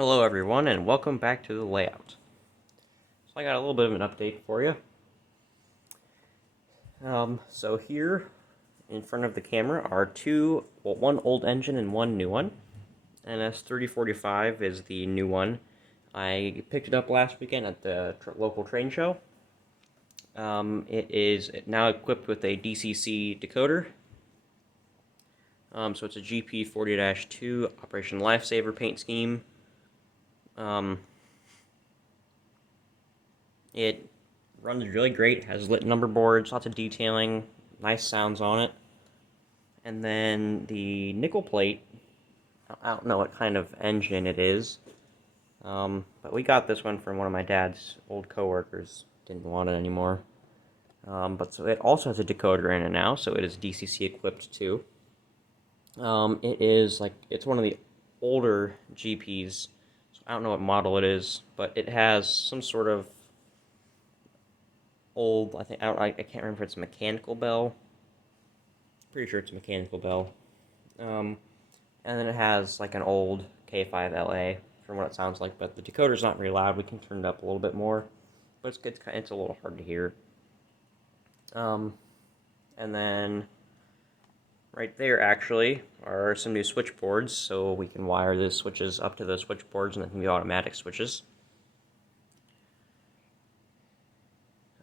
Hello everyone and welcome back to the layout. So I got a little bit of an update for you. So here in front of the camera are one old engine and one new one. NS3045 is the new one. I picked it up last weekend at the local train show. It is now equipped with a DCC decoder. So it's a GP40-2 Operation Lifesaver paint scheme. It runs really great, has lit number boards, lots of detailing, nice sounds on it. And then the nickel plate, I don't know what kind of engine it is, but we got this one from one of my dad's old coworkers. Didn't want it anymore. But so it also has a decoder in it now, so it is DCC equipped too. It's one of the older GPs, so I don't know what model it is, but it has some sort of old, I can't remember if it's a mechanical bell. Pretty sure it's a mechanical bell. And then it has like an old K5LA from what it sounds like, but the decoder's not very loud. We can turn it up a little bit more, but it's a little hard to hear. And then right there actually are some new switchboards, so we can wire the switches up to the switchboards, and they can be automatic switches.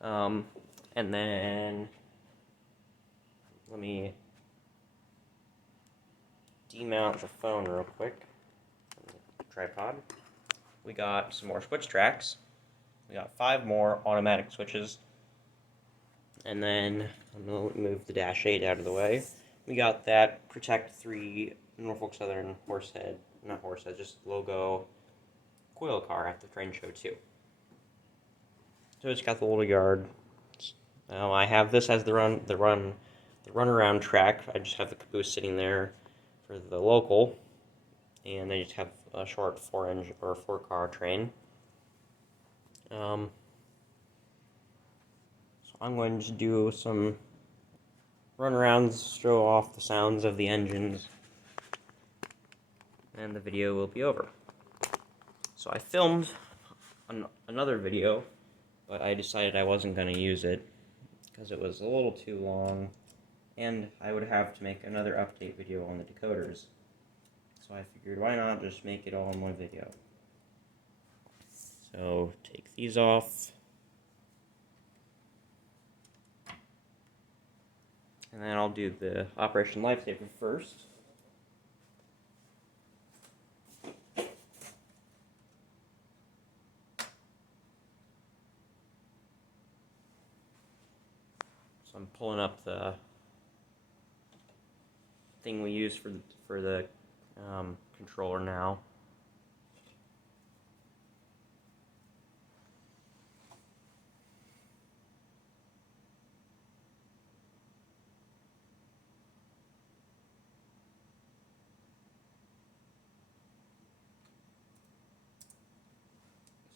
And then let me demount the phone real quick. Tripod. We got some more switch tracks. We got 5 more automatic switches. And then I'm going to move the Dash 8 out of the way. We got that Protect 3 Norfolk Southern just logo coil car at the train show too. So it's got the little yard. I have this as the runaround track. I just have the caboose sitting there for the local, and I just have a short 4-car train. So I'm going to do some runarounds, show off the sounds of the engines, and the video will be over. So I filmed another video, but I decided I wasn't going to use it because it was a little too long, and I would have to make another update video on the decoders. So I figured, why not just make it all in one video? So take these off. And then I'll do the Operation Lifesaver first. So I'm pulling up the thing we use for the controller now.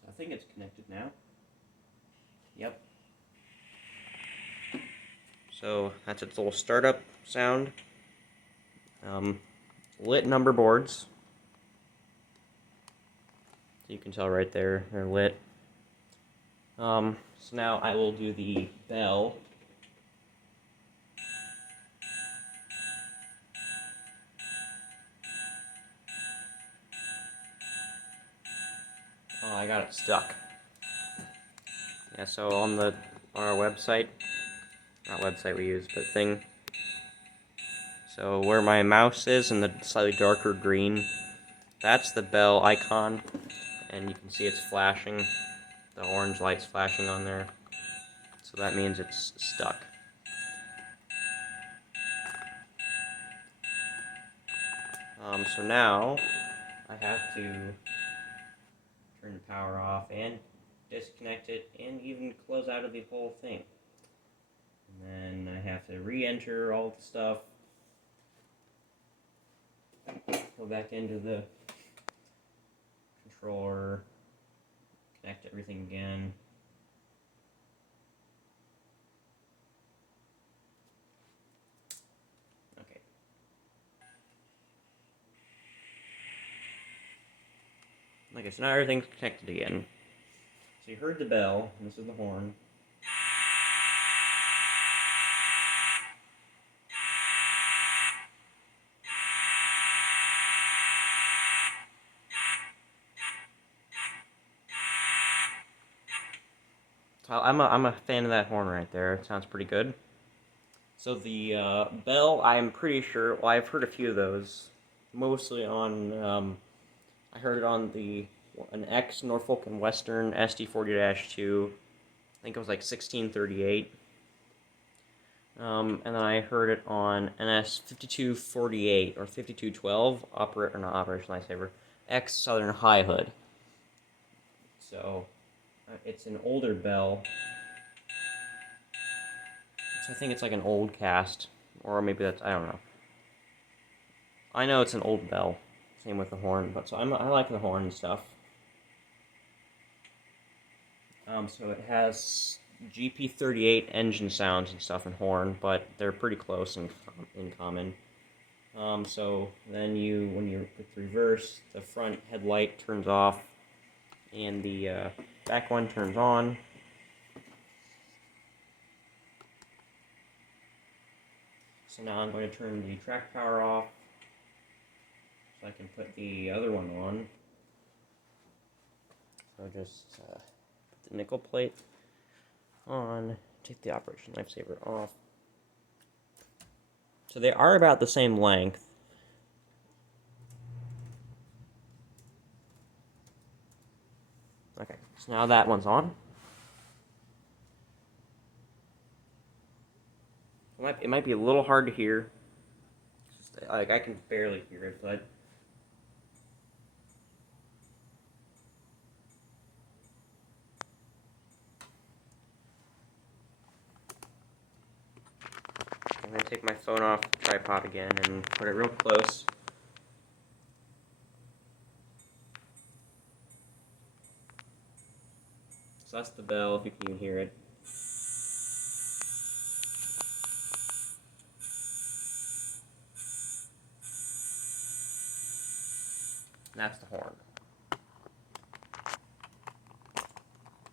So I think it's connected now. Yep. So that's its little startup sound. Lit number boards. So you can tell right there, they're lit. So now I will do the bell. Oh, I got it stuck. Yeah, so on our website, not website we use, but thing. So where my mouse is in the slightly darker green, that's the bell icon, and you can see it's flashing. The orange light's flashing on there, so that means it's stuck. So now I have to turn the power off and disconnect it and even close out of the whole thing. And then I have to re-enter all the stuff, go back into the controller, connect everything again. Okay. Okay, so now everything's connected again. So you heard the bell, and this is the horn. So I'm a fan of that horn right there. It sounds pretty good. So the bell, I'm pretty sure. Well, I've heard a few of those, mostly on. I heard it on an X Norfolk and Western SD40-2. I think it was like 1638. And then I heard it on NS 5248 or 5212, not Operation Lifesaver, X Southern High Hood. So it's an older bell. So I think it's like an old cast, or maybe I don't know. I know it's an old bell. Same with the horn, but so I like the horn and stuff. So it has GP38 engine sounds and stuff and horn, but they're pretty close in common. So then when you with reverse, the front headlight turns off, and the back one turns on. So now I'm going to turn the track power off, so I can put the other one on. So just put the nickel plate on, take the Operation Lifesaver off. So they are about the same length. Okay, so now that one's on. It might be a little hard to hear. Like I can barely hear it, but I'm going to take my phone off the tripod again and put it real close. So that's the bell, if you can hear it. And that's the horn.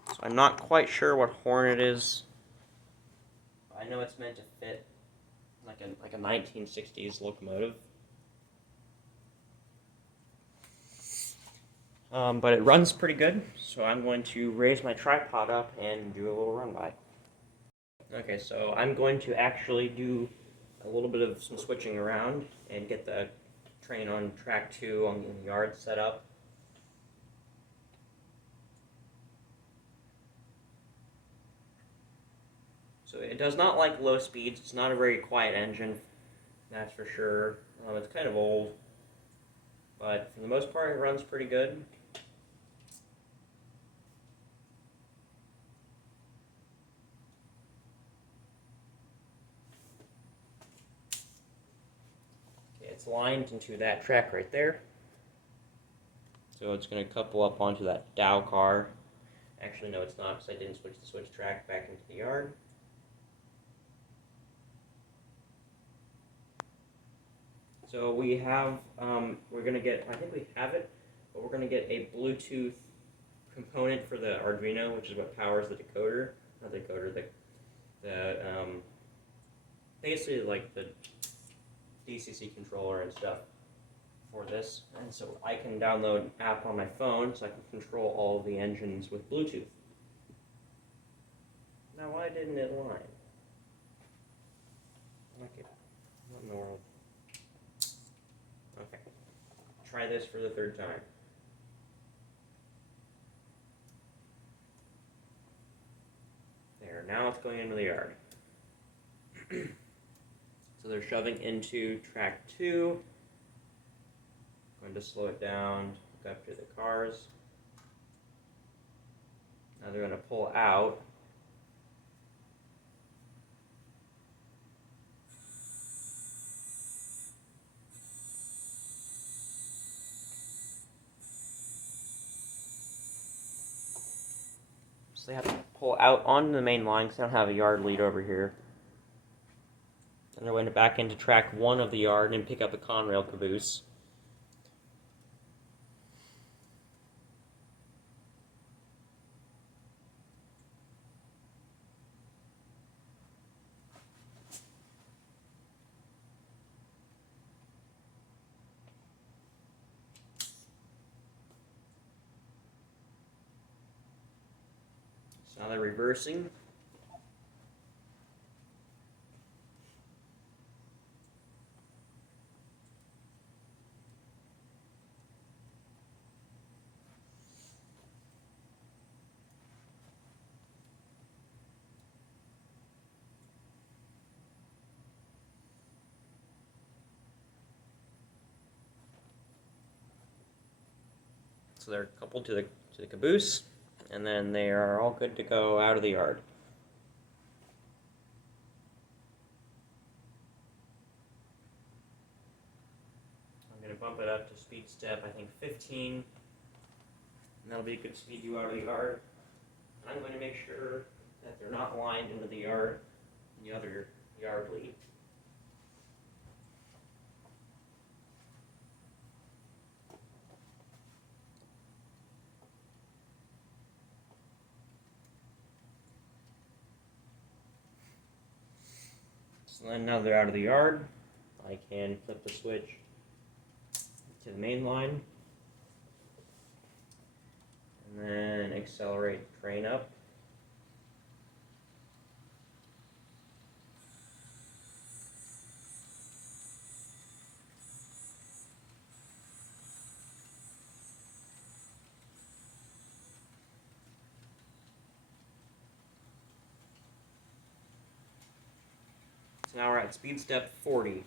So I'm not quite sure what horn it is. I know it's meant to fit like a 1960s locomotive. But it runs pretty good, so I'm going to raise my tripod up and do a little run by. Okay, so I'm going to actually do a little bit of some switching around and get the train on track 2 on the yard set up. So it does not like low speeds. It's not a very quiet engine, that's for sure. It's kind of old, but for the most part it runs pretty good. Okay, it's lined into that track right there. So it's going to couple up onto that Dow car. Actually, no, it's not, because I didn't switch the switch track back into the yard. So we have, we're going to get, I think we have it, but we're going to get a Bluetooth component for the Arduino, which is what powers the decoder. Not the decoder, basically like the DCC controller and stuff for this. And so I can download an app on my phone so I can control all of the engines with Bluetooth. Now, why didn't it line? Okay, what in the world? Okay, try this for the third time. There, now it's going into the yard. So they're shoving into track 2. I'm going to slow it down, hook up to the cars. Now they're going to pull out. So they have to pull out onto the main line because I don't have a yard lead over here. And they're going to back into track 1 of the yard and pick up the Conrail caboose. So now they're reversing. So they're coupled to the caboose, and then they are all good to go out of the yard. I'm going to bump it up to speed step, I think 15, and that'll be a good speed you out of the yard. And I'm going to make sure that they're not lined into the yard, the other yard lead. So then now they're out of the yard, I can flip the switch to the main line, and then accelerate train up. So now we're at speed step 40.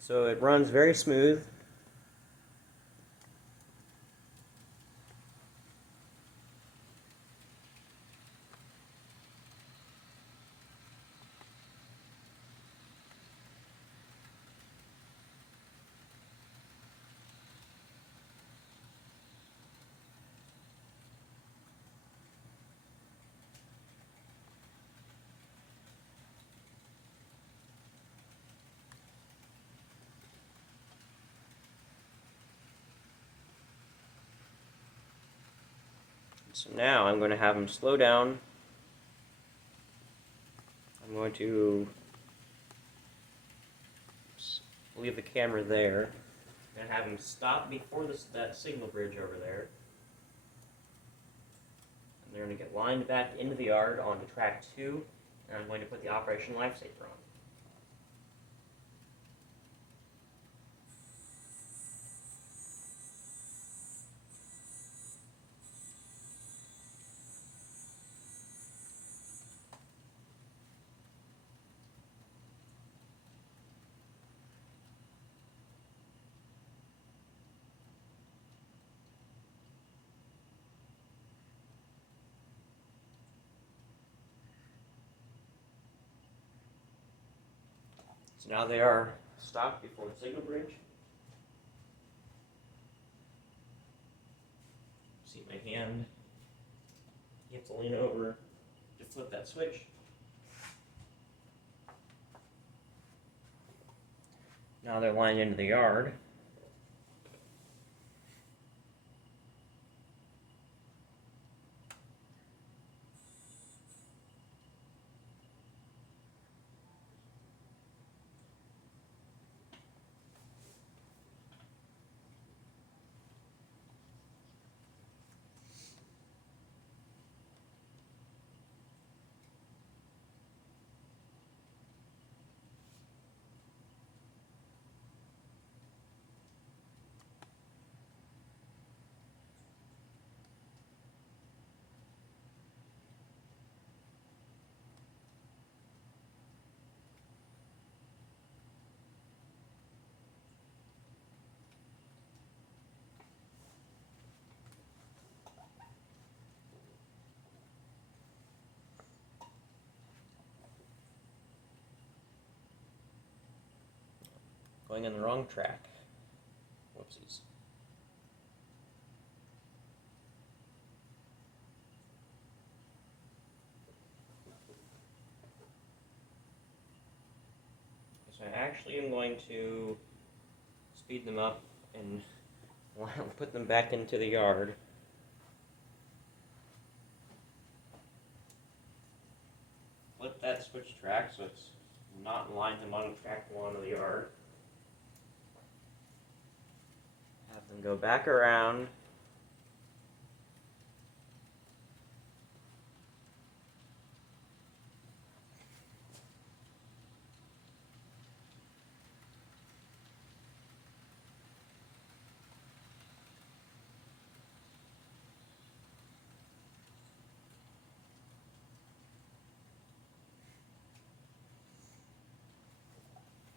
So it runs very smooth. So now I'm going to have them slow down. I'm going to leave the camera there. I'm going to have them stop before that signal bridge over there. And they're going to get lined back into the yard onto track 2. And I'm going to put the Operation Lifesaver on. So now they are stopped before the signal bridge. See my hand. You have to lean over to flip that switch. Now they're lined into the yard. Going on the wrong track. Whoopsies. So I actually am going to speed them up and put them back into the yard. Flip that switch track so it's not lined them on track 1 of the yard. Have them go back around.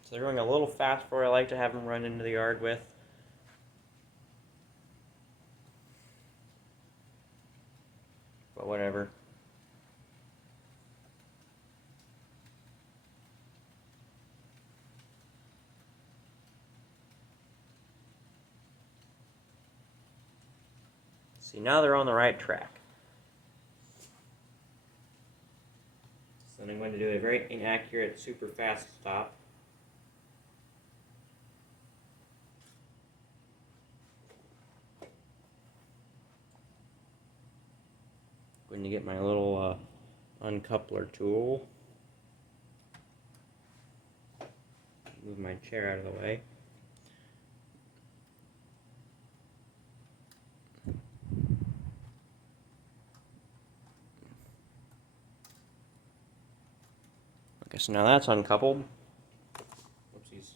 So they're going a little fast for what I like to have them run into the yard with. But whatever. See, now they're on the right track. So then I'm going to do a very inaccurate, super fast stop. Going to get my little uncoupler tool. Move my chair out of the way. Okay, so now that's uncoupled. Whoopsies.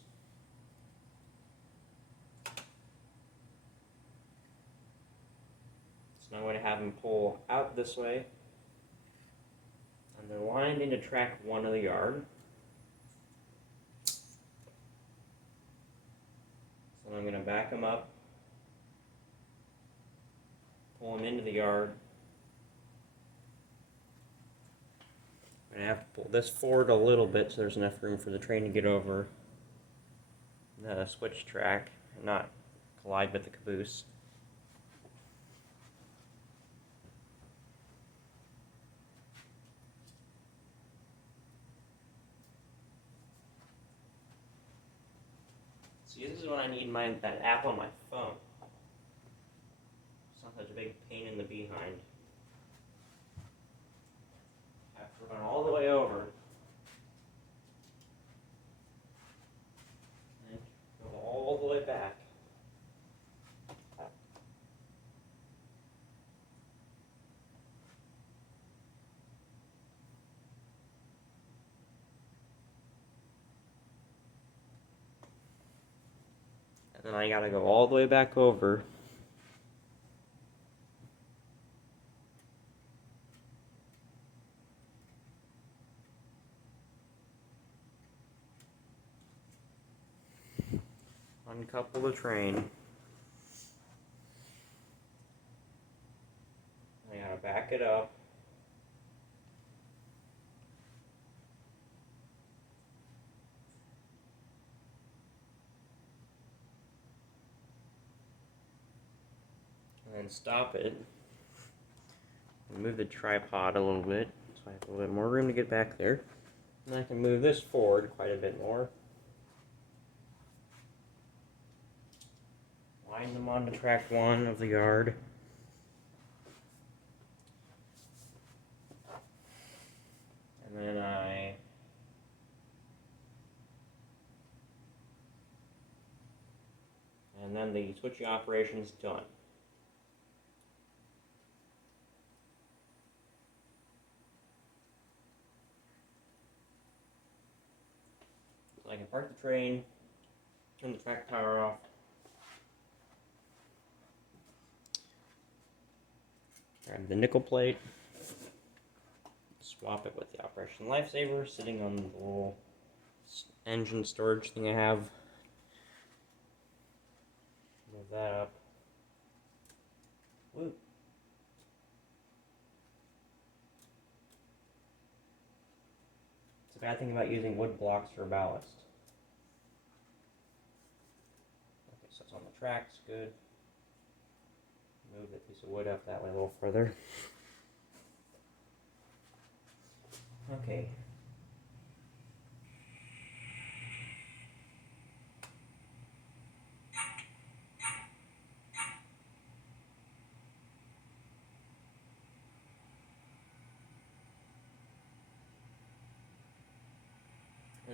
So now I'm going to have them pull out this way. And they're lined into track 1 of the yard. So I'm going to back them up, pull them into the yard. I'm going to have to pull this forward a little bit so there's enough room for the train to get over the switch track and not collide with the caboose. See, this is when I need that app on my phone. It's not such a big pain in the behind. I have to run all the way over. And go all the way back. And then I gotta go all the way back over. Uncouple the train. I gotta back it up. And then stop it. And move the tripod a little bit so I have a little bit more room to get back there. And I can move this forward quite a bit more. Line them onto track 1 of the yard. And then the switching operation is done. So I can park the train, turn the track power off, grab the nickel plate, swap it with the Operation Lifesaver sitting on the little engine storage thing I have. Move that up. Woo. It's a bad thing about using wood blocks for ballast. Okay, so it's on the tracks, good. Move the piece of wood up that way a little further. Okay.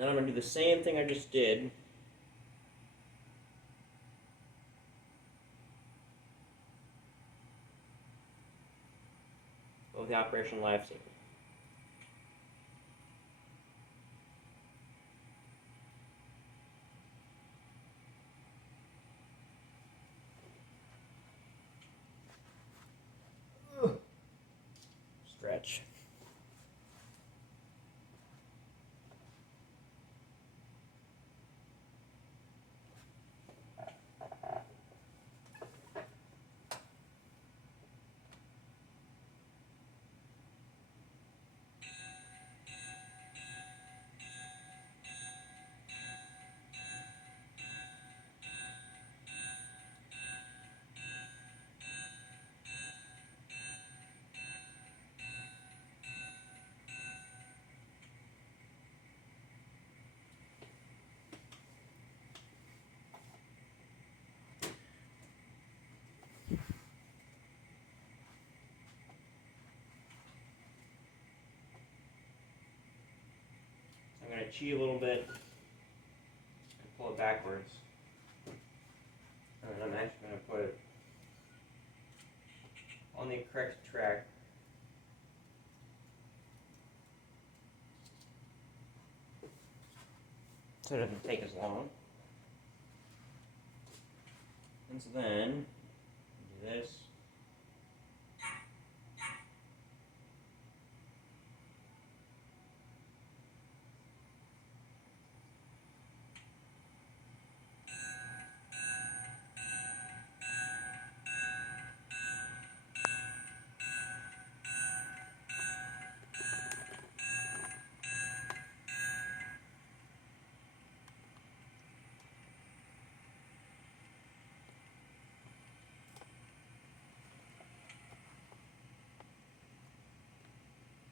And then I'm going to do the same thing I just did. With the Operation Lifesaver. Stretch. I'm going to cheat a little bit and pull it backwards. And I'm actually going to put it on the correct track. So it doesn't take as long. And so then, do this.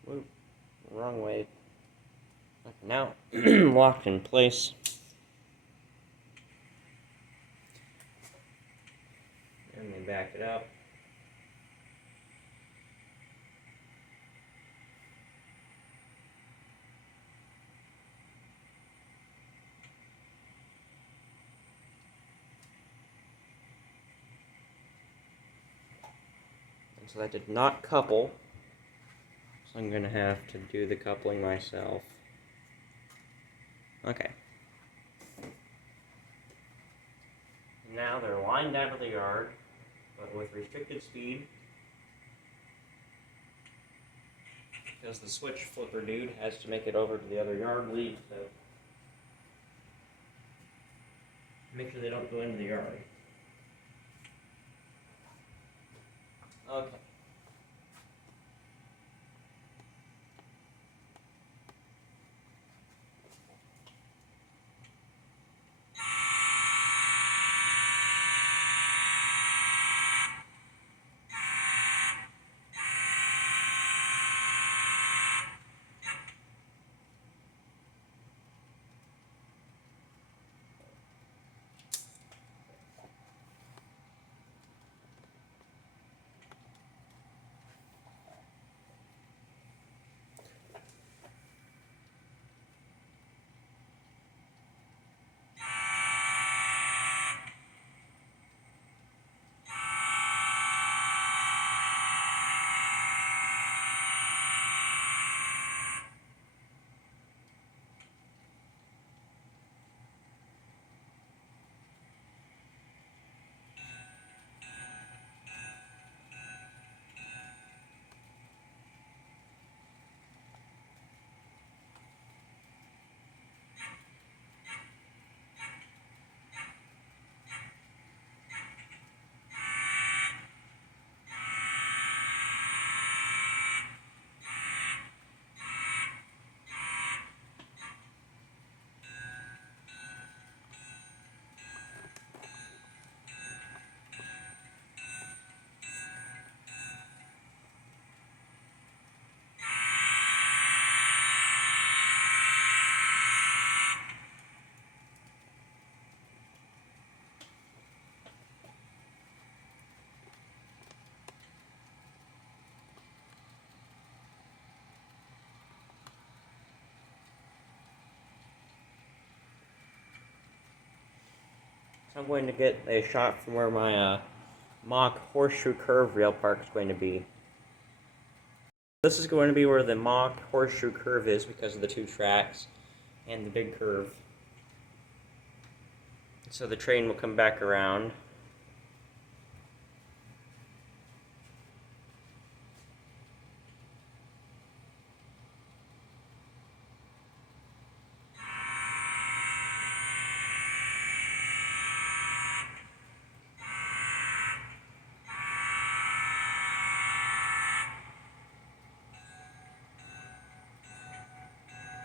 Whoop, wrong way. Okay, now, locked in place. And we back it up. And so that did not couple. So I'm going to have to do the coupling myself. Okay. Now they're lined out of the yard, but with restricted speed. Because the switch flipper dude has to make it over to the other yard lead, so make sure they don't go into the yard. Okay. I'm going to get a shot from where my mock horseshoe curve rail park is going to be. This is going to be where the mock horseshoe curve is because of the two tracks and the big curve. So the train will come back around.